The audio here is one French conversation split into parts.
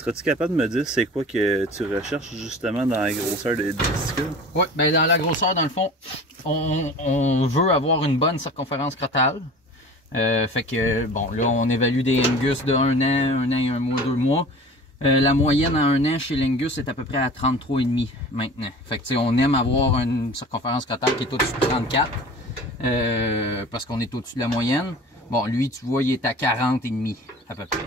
Serais-tu capable de me dire c'est quoi que tu recherches justement dans la grosseur des testicules? Oui, ben dans la grosseur, dans le fond, on veut avoir une bonne circonférence scrotale. Fait que, bon, là, on évalue des Angus de 1 an et 1 mois, 2 mois. La moyenne en 1 an chez l'Angus est à peu près à 33,5 maintenant. Fait que, tu sais, on aime avoir une circonférence scrotale qui est au-dessus de 34, parce qu'on est au-dessus de la moyenne. Bon, lui, tu vois, il est à 40,5 à peu près.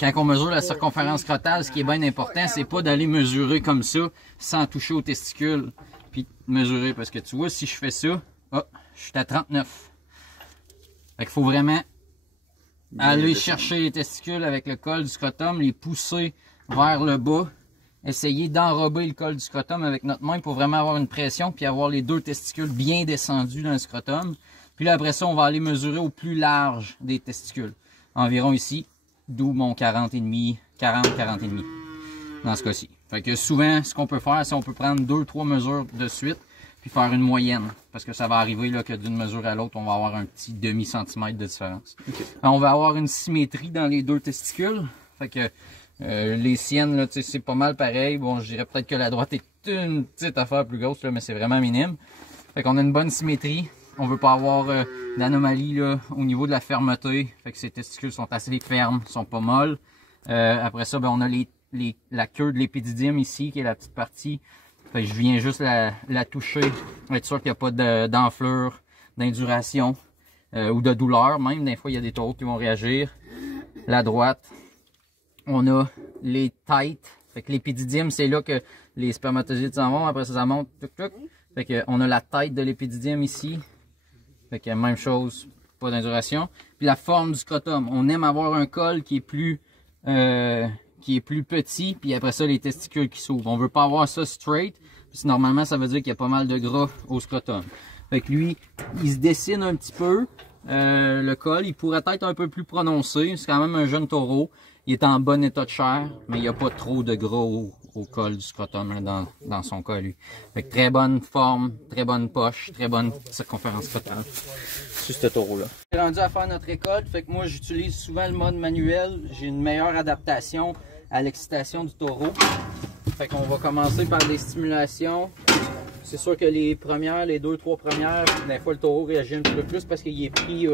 Quand on mesure la circonférence scrotale, ce qui est bien important, c'est pas d'aller mesurer comme ça, sans toucher aux testicules, puis mesurer. Parce que tu vois, si je fais ça, oh, je suis à 39. Fait qu'il faut vraiment aller chercher les testicules avec le col du scrotum, les pousser vers le bas, essayer d'enrober le col du scrotum avec notre main pour vraiment avoir une pression, puis avoir les deux testicules bien descendus dans le scrotum. Puis là, après ça, on va aller mesurer au plus large des testicules. Environ ici, d'où mon 40,5, 40,5 dans ce cas-ci. Fait que souvent, ce qu'on peut faire, c'est on peut prendre 2-3 mesures de suite, puis faire une moyenne. Parce que ça va arriver là, que d'une mesure à l'autre, on va avoir un petit demi-centimètre de différence. Okay. On va avoir une symétrie dans les deux testicules. Fait que les siennes, là, c'est pas mal pareil. Bon, je dirais peut-être que la droite est une petite affaire plus grosse, là, mais c'est vraiment minime. Fait qu'on a une bonne symétrie. On veut pas avoir d'anomalie au niveau de la fermeté. Fait que ces testicules sont assez fermes, sont pas molles. Après ça, ben, on a la queue de l'épididyme ici, qui est la petite partie. Fait que je viens juste la toucher, être sûr qu'il n'y a pas d'enflure, d'induration ou de douleur. Même des fois, il y a des taureaux qui vont réagir. La droite, on a les têtes. Fait que l'épididyme, c'est là que les spermatozoïdes s'en vont. Après ça, ça monte. Tuc, tuc. Fait que on a la tête de l'épididyme ici. Fait que même chose, pas d'induration. Puis la forme du scrotum. On aime avoir un col qui est plus petit, puis après ça, les testicules qui s'ouvrent. On veut pas avoir ça straight, puis normalement, ça veut dire qu'il y a pas mal de gras au scrotum. Fait que lui, il se dessine un petit peu, le col. Il pourrait être un peu plus prononcé. C'est quand même un jeune taureau. Il est en bon état de chair, mais il n'y a pas trop de gras au col du scrotum là, dans son col, lui. Fait que très bonne forme, très bonne poche, très bonne circonférence scrotale sur ce taureau-là. On est rendu à faire notre récolte, fait que moi j'utilise souvent le mode manuel. J'ai une meilleure adaptation à l'excitation du taureau. Fait qu'on va commencer par des stimulations. C'est sûr que les premières, les 2-3 premières, des fois le taureau réagit un petit peu plus parce qu'il est pris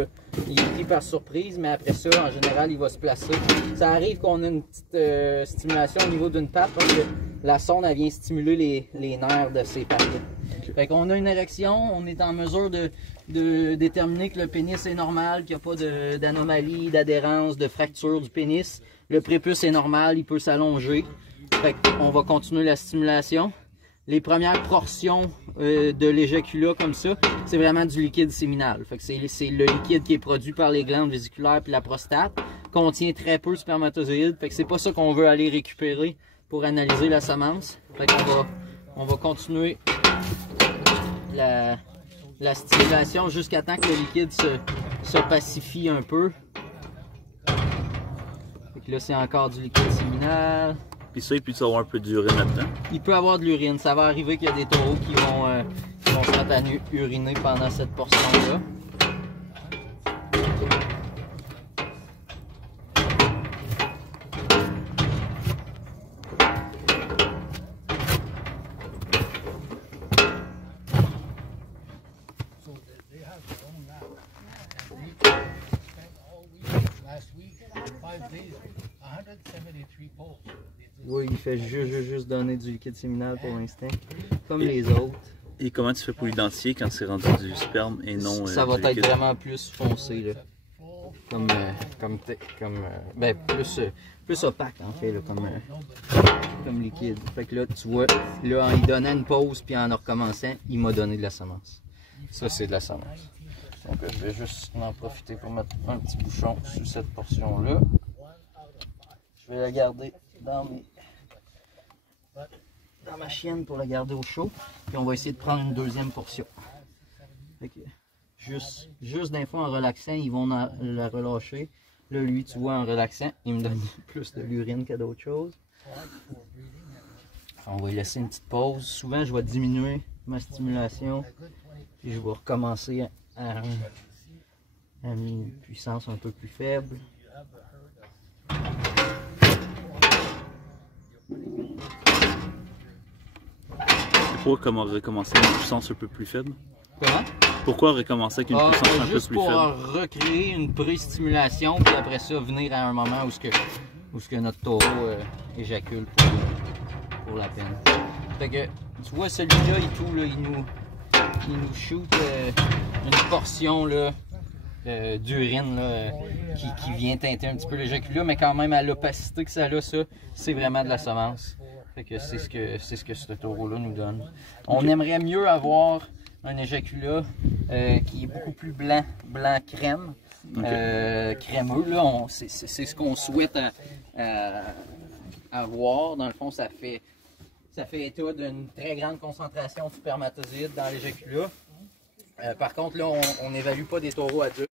par surprise, mais après ça, en général, il va se placer. Ça arrive qu'on ait une petite stimulation au niveau d'une patte parce que la sonde, elle vient stimuler les nerfs de ses pattes. Okay. Fait qu'on a une érection, on est en mesure de déterminer que le pénis est normal, qu'il n'y a pas d'anomalie, d'adhérence, de fracture du pénis. Le prépuce est normal, il peut s'allonger. Fait qu'on va continuer la stimulation. Les premières portions de l'éjaculat comme ça, c'est vraiment du liquide séminal. Fait que c'est le liquide qui est produit par les glandes vésiculaires puis la prostate. Contient très peu de spermatozoïdes. Fait que c'est pas ça qu'on veut aller récupérer pour analyser la semence. Fait qu'on va continuer la stimulation jusqu'à temps que le liquide se pacifie un peu. Fait que là, c'est encore du liquide séminal. Puis ça, il peut y avoir un peu d'urine là-dedans? Il peut avoir de l'urine. Ça va arriver qu'il y a des taureaux qui vont se mettre à uriner pendant cette portion-là. Oui, il fait juste donner du liquide séminal pour l'instant, comme les autres. Et comment tu fais pour l'identifier quand c'est rendu du sperme et non ça va être vraiment plus foncé, là. Plus opaque en fait, là, comme liquide. Fait que là, tu vois, là, en y donnant une pause puis en recommençant, il m'a donné de la semence. Ça, c'est de la semence. Donc, je vais juste en profiter pour mettre un petit bouchon sur cette portion-là. Je vais la garder dans ma chienne pour la garder au chaud. Puis on va essayer de prendre une deuxième portion. Fait que juste d'un fois en relaxant, ils vont la relâcher. Là, lui, tu vois, en relaxant, il me donne plus de l'urine que d'autres choses. On va lui laisser une petite pause. Souvent, je vais diminuer ma stimulation. Puis je vais recommencer à une puissance un peu plus faible. Pourquoi comment recommencer avec une puissance un peu plus faible? Comment? Pourquoi recommencer avec une puissance un peu plus Juste pour faible? recréer une pré-stimulation, puis après ça, venir à un moment où notre taureau éjacule pour la peine. Fait que, tu vois, celui-là et tout, là, il nous shoot une portion d'urine qui vient teinter un petit peu l'éjaculat, mais quand même à l'opacité que ça a, ça, c'est vraiment de la semence. Fait que c'est ce que ce taureau-là nous donne. On aimerait mieux avoir un éjaculat qui est beaucoup plus blanc crème, crémeux. C'est ce qu'on souhaite avoir. Dans le fond, ça fait état d'une très grande concentration de spermatozoïdes dans l'éjaculat. Par contre, là, on n'évalue pas des taureaux adultes.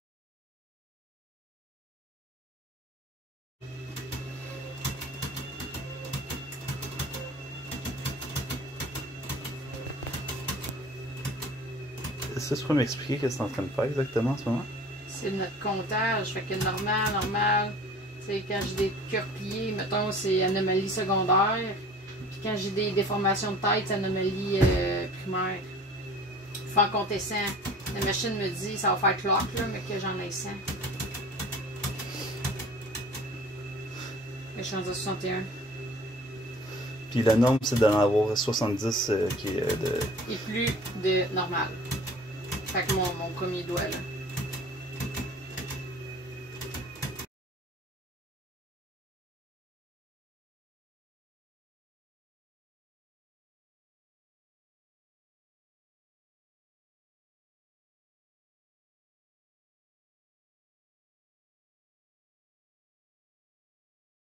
Est-ce que tu peux m'expliquer ce que tu es en train de faire exactement en ce moment? C'est notre comptage. Fait que normal. C'est quand j'ai des cœurs pliés, mettons, c'est anomalie secondaire. Puis quand j'ai des déformations de tête, c'est anomalie primaire. Il faut en compter 100. La machine me dit, ça va faire clock, là, mais que j'en ai 100. Je suis en 61. Puis la norme, c'est d'en avoir 70 qui est de... Et plus de normal. Fait que mon premier doigt, là.